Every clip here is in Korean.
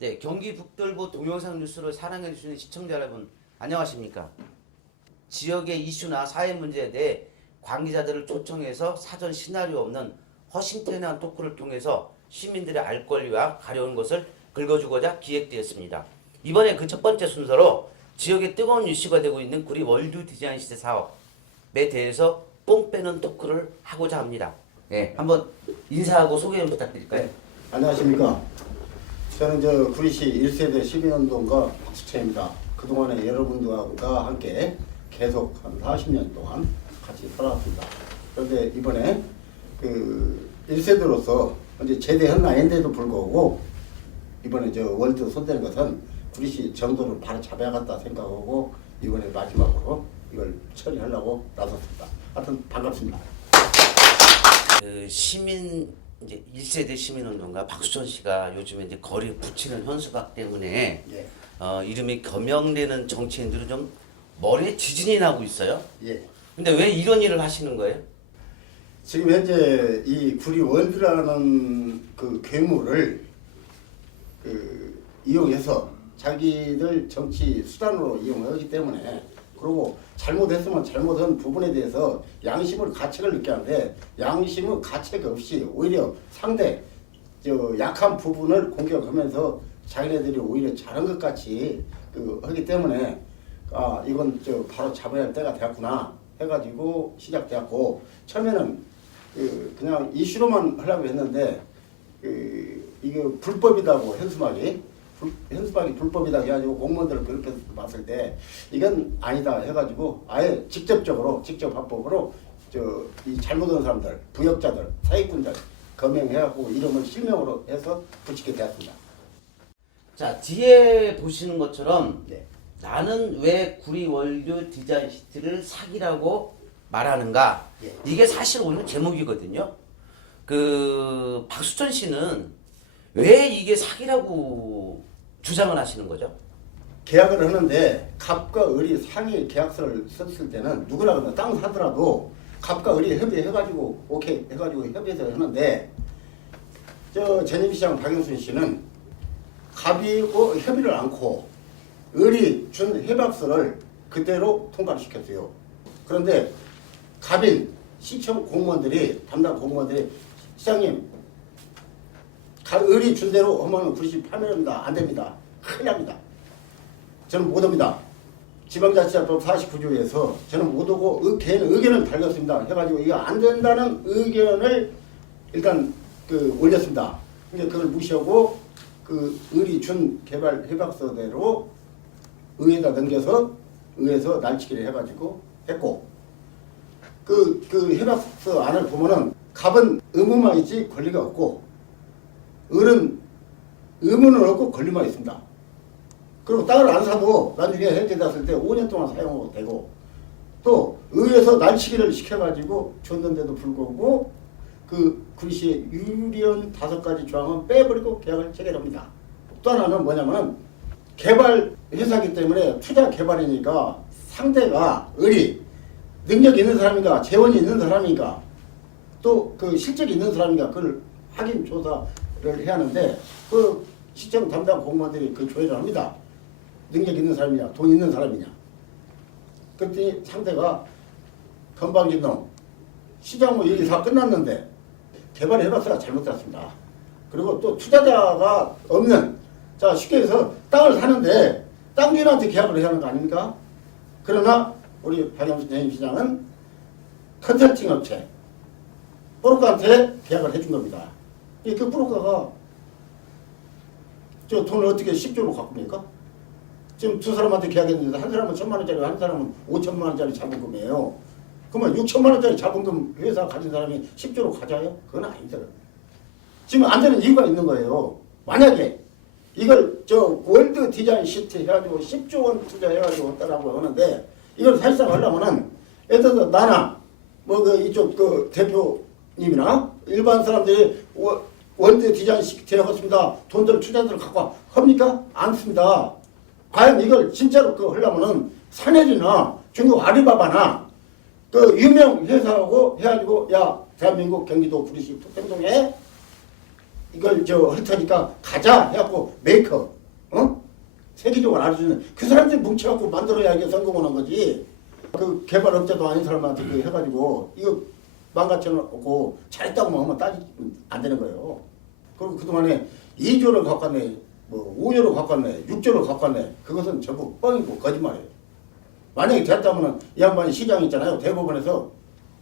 네, 경기 북돌보 동영상 뉴스를 사랑해 주시는 시청자 여러분, 안녕하십니까? 지역의 이슈나 사회 문제에 대해 관계자들을 초청해서 사전 시나리오 없는 허심탄회한 토크를 통해서 시민들의 알 권리와 가려운 것을 긁어주고자 기획되었습니다. 이번에 그 첫 번째 순서로 지역의 뜨거운 이슈가 되고 있는 구리 월드 디자인 시대 사업에 대해서 뽕 빼는 토크를 하고자 합니다. 네, 한번 인사하고 소개 좀 부탁드릴까요? 안녕하십니까. 저는 구리시 1세대 시민운동가 박수채입니다. 그동안에 여러분들과 함께 계속 한 40년 동안 같이 살아왔습니다. 그런데 이번에 1세대로서 이제 제대했나인데도 불구하고 이번에 월드 손대는 것은 구리시 정도를 바로 잡아야겠다 생각하고 이번에 마지막으로 이걸 처리하려고 나섰습니다. 하여튼 반갑습니다. 시민 이제 1세대 시민운동가 박수천 씨가 요즘에 이제 거리에 붙이는 현수막 때문에 예. 이름이 겸용되는 정치인들은 좀 머리에 지진이 나고 있어요. 예. 근데 왜 이런 일을 하시는 거예요? 지금 현재 이 구리 월드라는 그 괴물을 이용해서 자기들 정치 수단으로 이용하기 때문에, 그리고 잘못했으면 잘못한 부분에 대해서 양심을 가책을 느껴야 하는데 양심은 가책 없이 오히려 상대 약한 부분을 공격하면서 자기네들이 오히려 잘한 것 같이 하기 때문에 이건 바로 잡아야 할 때가 되었구나 해가지고 시작되었고, 처음에는 그냥 이슈로만 하려고 했는데 이게 불법이다고 현수막이 불법이다 해가지고 공무원들을 그렇게 봤을 때 이건 아니다 해가지고 아예 직접 합법으로 이 잘못한 사람들, 부역자들, 사기꾼들 검명해갖고 이름을 실명으로 해서 붙이게 되었습니다. 자, 뒤에 보시는 것처럼 네. 나는 왜 구리 월드 디자인 시티를 사기라고 말하는가? 예. 이게 사실 오늘 제목이거든요. 박수천 씨는 왜 이게 사기라고 주장을 하시는 거죠? 계약을 하는데 갑과 을이 상위 계약서를 썼을 때는 누구나 그러면 땅 사더라도 갑과 을이 협의해가지고 오케이 해가지고 협의해서 하는데 전임시장 박영순 씨는 갑이고 협의를 않고 을이 준 협약서를 그대로 통과를 시켰어요. 그런데 갑인 시청 공무원들이 담당 공무원들이 시장님 을이 준 대로 하면 구리시 파면합니다. 안 됩니다. 큰일 납니다. 저는 못 옵니다. 지방자치제법 49조에서 저는 못 오고 개인 의견을 달렸습니다. 해가지고 이거 안 된다는 의견을 일단 올렸습니다. 근데 그걸 무시하고 을이 준 개발 협약서대로 의회에다 넘겨서 의회에서 날치기를 해가지고 했고, 협약서 안을 보면은 갑은 의무만 있지 권리가 없고 을은 의무는 없고 권리만 있습니다. 그리고 땅을 안 사도 나중에 해제됐을 때 5년 동안 사용하고 되고, 또 의회에서 날치기를 시켜가지고 줬는데도 불구하고 구리시의 유리한 5가지 조항은 빼버리고 계약을 체결합니다. 또 하나는 뭐냐면은 개발 회사이기 때문에 투자 개발이니까 상대가 을이 능력이 있는 사람인가 재원이 있는 사람인가 또 실적이 있는 사람인가 그걸 확인 조사를 해야 하는데 시청 담당 공무원들이 조회를 합니다. 능력 있는 사람이냐 돈 있는 사람이냐. 그랬더니 상대가 건방진 놈, 시장 얘기 다 끝났는데 개발 협약서가 잘못됐습니다. 그리고 또 투자자가 없는, 자 쉽게 해서 땅을 사는데 땅 주인한테 계약을 해야 하는 거 아닙니까? 그러나 우리 박영순 전임시장은 컨설팅 업체 브로커한테 계약을 해준 겁니다. 그 브로커가 돈을 어떻게 10조로 바꿉니까? 지금 두 사람한테 계약했는데 한 사람은 1,000만 원짜리, 한 사람은 5천만 원짜리 자본금이에요. 그러면 6천만 원짜리 자본금 회사 가진 사람이 10조로 가져요? 그건 아니잖아요. 지금 안 되는 이유가 있는 거예요. 만약에 이걸 월드 디자인 시티 해가지고 10조 원 투자해가지고 했다라고 하는데 이걸 사실상 하려면은 예를 들어서 나나 이쪽 대표님이나 일반 사람들이 월드 디자인 시티 하겠습니다. 돈들 투자들을 갖고 합니까? 않습니다. 과연 이걸 진짜로 하려면은 사내리나 중국 아리바바나 유명 회사하고 해가지고 야 대한민국 경기도 구리시 북평동에 이걸 할 테니까 가자 해갖고 메이커 세계적으로 알아주는 그 사람들이 뭉쳐갖고 만들어야 이게 성공을 한 거지. 그 개발업자도 아닌 사람한테 그 해가지고 이거 망가쳐놓고 잘했다고만 하면 따지면 안 되는 거예요. 그리고 그동안에 2조를 갖고 왔네, 뭐 5조를 갖고 왔네, 6조를 갖고 왔네. 그것은 전부 뻥이고 거짓말이에요. 만약에 됐다면 이 양반이 시장 있잖아요. 대법원에서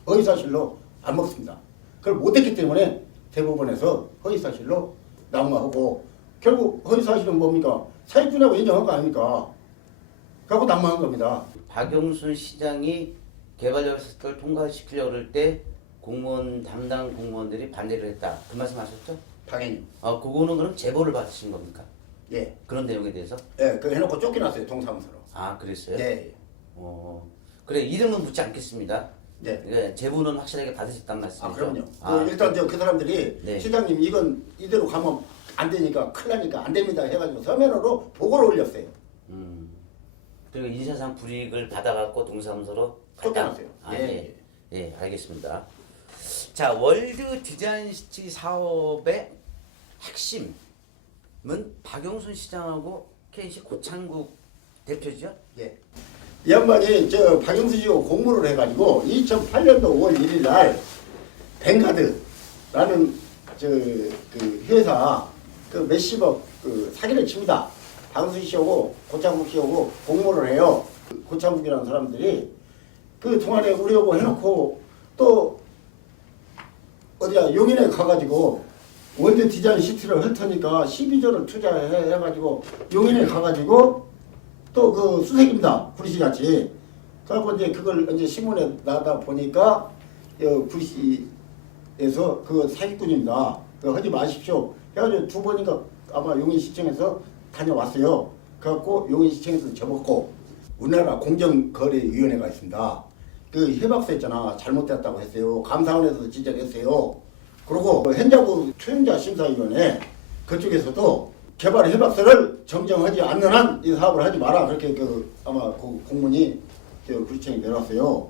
허위사실로 안 먹습니다. 그걸 못했기 때문에 대법원에서 허위사실로 낙마하고 결국 허위사실은 뭡니까? 사기꾼하고 인정한 거 아닙니까? 그래갖고 낙마한 겁니다. 박영순 시장이 개발협약을 통과시키려고 그럴 때 공무원 담당 공무원들이 반대를 했다. 그 말씀하셨죠? 당연히. 그거는 그럼 제보를 받으신 겁니까? 예. 그런 내용에 대해서? 예, 그거 해놓고 쫓겨났어요, 동사무소로. 아, 그랬어요? 예. 그래, 이름은 묻지 않겠습니다. 네. 예, 제보는 확실하게 받으셨단 말씀이죠? 아, 그럼요. 아, 일단 그 사람들이 네. 시장님 이건 이대로 가면 안 되니까 큰일 나니까 안 됩니다 해가지고 서면으로 보고를 올렸어요. 그리고 인사상 불이익을 받아갖고 동사무소로 갔다. 쫓겨났어요. 아, 예. 예, 알겠습니다. 자, 월드 디자인 시티 사업의 핵심은 박영순 시장하고 KC 고창국 대표죠? 예. 이 양반이 박영수 씨하고 공모를 해가지고 2008년도 5월 1일 날 뱅가드라는 그 회사 그 몇십억 그 사기를 칩니다. 박영수 씨하고 고창국 씨하고 공모를 해요. 고창국이라는 사람들이 그 동안에 우리하고 해놓고 또 어디야 용인에 가가지고 월드 디자인 시티를 할 테니까 12조를 투자해가지고 용인에 가가지고 또 그 수색입니다. 구리시같이. 그래갖고 이제 그걸 이제 신문에 나다 보니까 구리시에서 그 사기꾼입니다. 그거 하지 마십시오. 해가지고 두 번인가 아마 용인시청에서 다녀왔어요. 그래갖고 용인시청에서 접었고 우리나라 공정거래위원회가 있습니다. 그 해박서 있잖아. 잘못됐다고 했어요. 감사원에서도 지적했어요. 그리고 현자부 투영자 심사위원회 그쪽에서도 개발 해박서를 정정하지 않는 한 이 사업을 하지 마라. 그렇게 아마 그 공문이 구청에 내놨어요.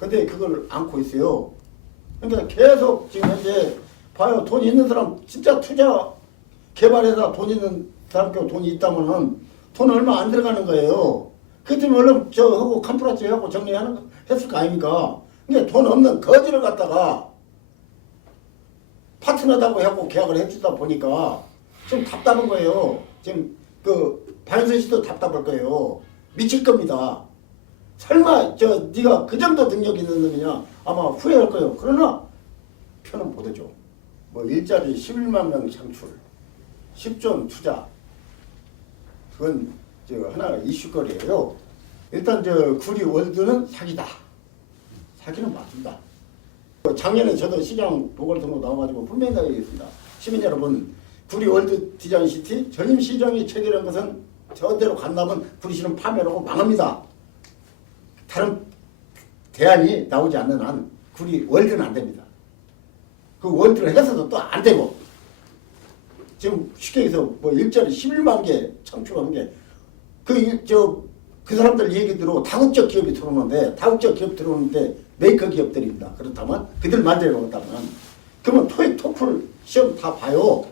근데 그걸 안고 있어요. 그러니까 계속 지금 현재 봐요. 돈 있는 사람 진짜 투자 개발해서 돈 있는 사람께 돈이 있다면은 돈 얼마 안 들어가는 거예요. 그 때문에 얼른 하고 컴프라치 해갖고 정리하는 했을 거 아닙니까? 그러니까 돈 없는 거지를 갖다가 파트너다고 해갖고 계약을 해주다 보니까 좀 답답한 거예요. 지금 박영선 씨도 답답할 거예요. 미칠 겁니다. 설마 네가 그 정도 능력 있는 놈이냐 아마 후회할 거예요. 그러나 표는 못 해줘. 뭐 일자리 11만 명 창출, 10조 투자. 그건 하나가 이슈거리예요. 일단 구리 월드는 사기다. 사기는 맞습니다. 작년에 저도 시장 보궐선거 나와가지고 분명히 나가겠습니다. 시민 여러분, 구리 월드 디자인 시티 전임 시장이 체결한 것은 저대로 간다면 구리시는 파멸하고 망합니다. 다른 대안이 나오지 않는 한 구리 월드는 안 됩니다. 그 월드를 해서도 또 안 되고 지금 쉽게 해서 뭐 일자리 11만 개 창출한 게 그 사람들 얘기대로 다국적 기업이 들어오는데 다국적 기업 들어오는데 메이커 기업들입니다. 그렇다면 그들 만들어 온다면 그러면 토익 토플 시험 다 봐요.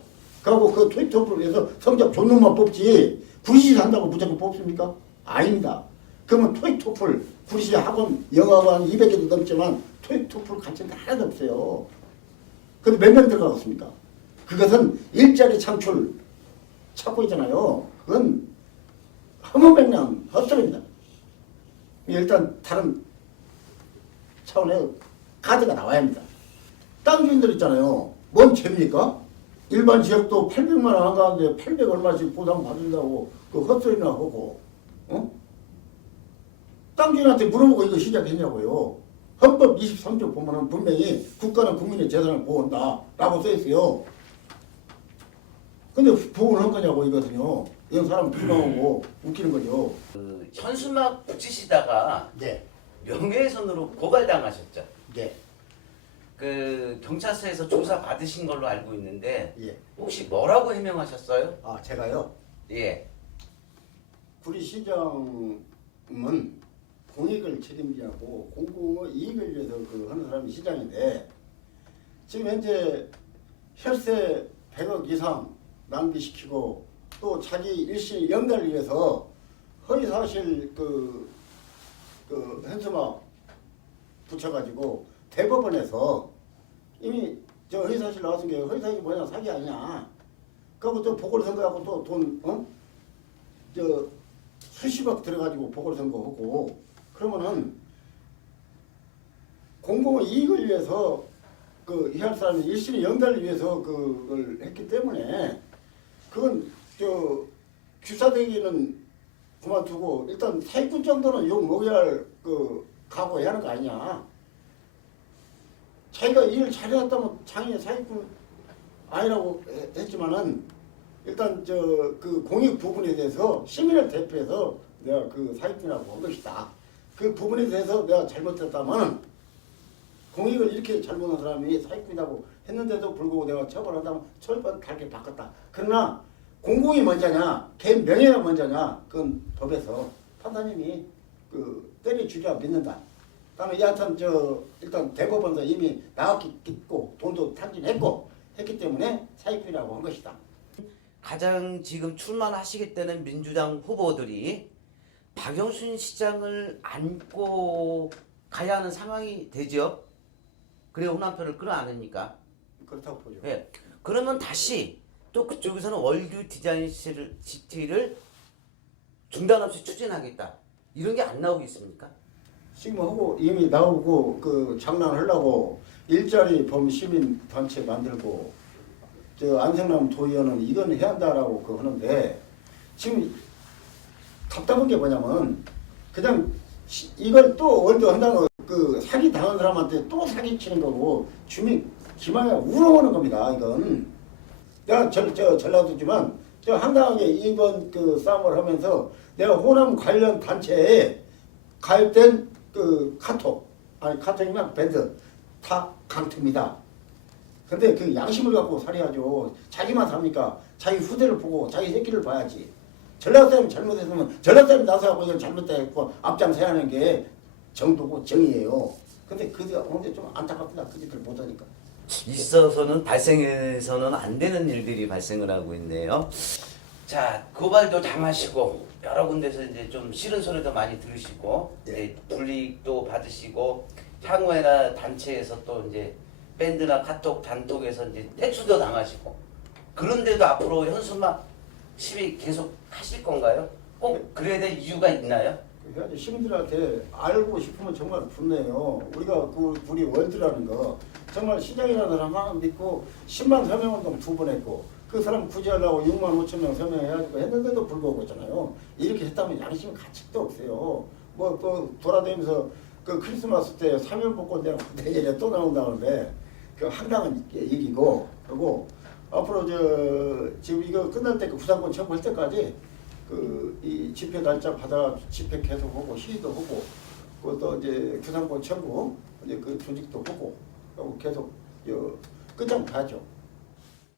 그리고 그 토익 토플에서 성적 좋은 놈만 뽑지 구리시 산다고 무조건 뽑습니까? 아닙니다. 그러면 토익 토플 구리시 학원 영어학원 200개도 넘지만 토익 토플 가치는 하나도 없어요. 근데 몇 명 들어가겠습니까? 그것은 일자리 창출 찾고 있잖아요. 그건 허무맹랑 헛소리입니다. 일단 다른 차원의 카드가 나와야 합니다. 땅 주인들 있잖아요. 뭔 죄입니까? 일반 지역도 800만 원 안 가는데 800 얼마씩 보상 받는다고 그 헛소리나 하고 땅 주인한테 물어보고 이거 시작했냐고요. 헌법 23조 보면은 분명히 국가는 국민의 재산을 보호한다 라고 써있어요. 근데 보호를 한 거냐고 이것은요. 이런 사람 비방하고 웃기는 거죠. 현수막 붙이시다가 네. 명예훼손으로 고발당하셨죠. 네. 경찰서에서 조사 받으신 걸로 알고 있는데 예. 혹시 뭐라고 해명하셨어요? 아 제가요. 예. 구리시장은 공익을 책임지고 공공의 이익을 위해서 하는 사람이 시장인데 지금 현재 혈세 100억 이상 낭비시키고 또 자기 일신 연달을 위해서 허위사실 그 현수막 붙여가지고 대법원에서 이미 저 허위사실 나왔은 게 허위사실이 뭐냐 사기 아니냐. 그리고 또 보궐선거하고 또 돈 저 수십억 들어가지고 보궐선거하고 그러면은 공공의 이익을 위해서 이 할 사람이 일신의 연달을 위해서 그걸 했기 때문에 그건 저 규사되기는 그만두고 일단 사기꾼 정도는 욕 먹여야 할 각오해야 하는 거 아니냐. 자기가 일을 잘해왔다면 장애 사기꾼 아니라고 했지만은 일단 그 공익 부분에 대해서 시민을 대표해서 내가 그 사기꾼이라고 한 것이다. 그 부분에 대해서 내가 잘못했다면 공익을 이렇게 잘못한 사람이 사기꾼이라고 했는데도 불구하고 내가 처벌한다면 처벌 달게 바꿨다. 그러나 공공이 먼저냐 개인 명예가 먼저냐 그건 법에서 판사님이 때려주자 믿는다. 다음에 여하튼 일단 대법원에서 이미 나왔고 돈도 탕진했고 했기 때문에 사기꾼이라고 한 것이다. 가장 지금 출마하시겠다는 민주당 후보들이 박영순 시장을 안고 가야 하는 상황이 되죠. 그래 호남표를 끌어안으니까. 그렇다고 보죠. 예. 그러면 다시 또 그쪽에서는 월드 디자인 시티를 중단 없이 추진하겠다. 이런 게 안 나오겠습니까? 지금 하고 이미 나오고 장난하려고 일자리 범시민 단체 만들고 안성남 도의원은 이건 해야 한다라고 하는데 지금 답답한 게 뭐냐면 그냥 이걸 또 월드 한다는 사기 당한 사람한테 또 사기 치는 거고 주민 기망에 우롱하는 겁니다. 이건 내가 전라도지만 황당하게 이번 싸움을 하면서 내가 호남 관련 단체에 가입된 카톡이면 밴드 다 강투입니다. 근데 양심을 갖고 살아야죠. 자기만 삽니까? 자기 후대를 보고 자기 새끼를 봐야지. 전라도 사람이 잘못했으면 전라도 사람이 나서고 이건 잘못됐고 앞장서야 하는 게 정도고 정의예요. 근데 근데 좀 안타깝다. 그들을 못하니까. 있어서는 발생해서는 안 되는 일들이 발생을 하고 있네요. 자, 고발도 당하시고 여러 군데서 이제 좀 싫은 소리도 많이 들으시고 불이익도 받으시고 향후에나 단체에서 또 이제 밴드나 카톡 단톡에서 이제 퇴출도 당하시고 그런데도 앞으로 현수막 시위 계속 하실 건가요? 꼭 그래야 될 이유가 있나요? 그래야지 시민들한테 알고 싶으면 정말 분해요. 우리가 우리 월드라는 거 정말 시장이라는 사람 하나 믿고 10만 서명운동 2번 했고 그 사람 구제하려고 6만 5천 명 서명해가지고 했는데도 불구하고 있잖아요. 이렇게 했다면 양심 가책도 없어요. 또 돌아다니면서 크리스마스 때 3일 복권 내가 내년에 또 나온다는데 황당한 얘기고 그리고 앞으로 지금 이거 끝날 때 구상권 청구할 때까지 이 집회 날짜 받아 집회 계속하고 시위도 하고 또 이제 구상권 청구 이제 조직도 하고 계속 끝장 봐야죠.